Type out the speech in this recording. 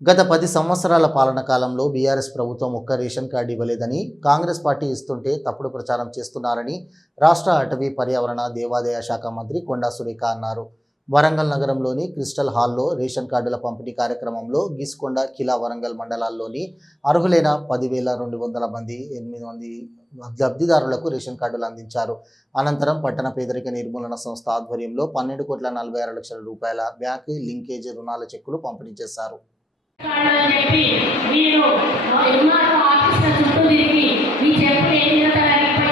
గత 10 సంవత్సరాల పాలన కాలంలో బీఆర్ఎస్ ప్రభుత్వం ఒక్క రేషన్ కార్డు ఇవ్వలేదని, కాంగ్రెస్ పార్టీ ఇస్తుంటే తప్పుడు ప్రచారం చేస్తున్నారని రాష్ట్ర అటవీ పర్యావరణ దేవాదాయ శాఖ మంత్రి కొండా సురేఖ అన్నారు. వరంగల్ నగరంలోని క్రిస్టల్ హాల్లో రేషన్ కార్డుల పంపిణీ కార్యక్రమంలో గిస్కొండ, కిలా వరంగల్ మండలాల్లోని అర్హులైన 10,200 మంది 8 మంది లబ్ధిదారులకు రేషన్ కార్డులు అందించారు. అనంతరం పట్టణ పేదరిక నిర్మూలన సంస్థ ఆధ్వర్యంలో 12,46,00,000 రూపాయల బ్యాంకు లింకేజ్ రుణాల చెక్కులు పంపిణీ చేశారు. అని చెప్పి మీరు ఎంఆర్ఓ ఆఫీస్ చుట్టూ తిరిగి మీ చెప్పులు ఏం చేస్తారని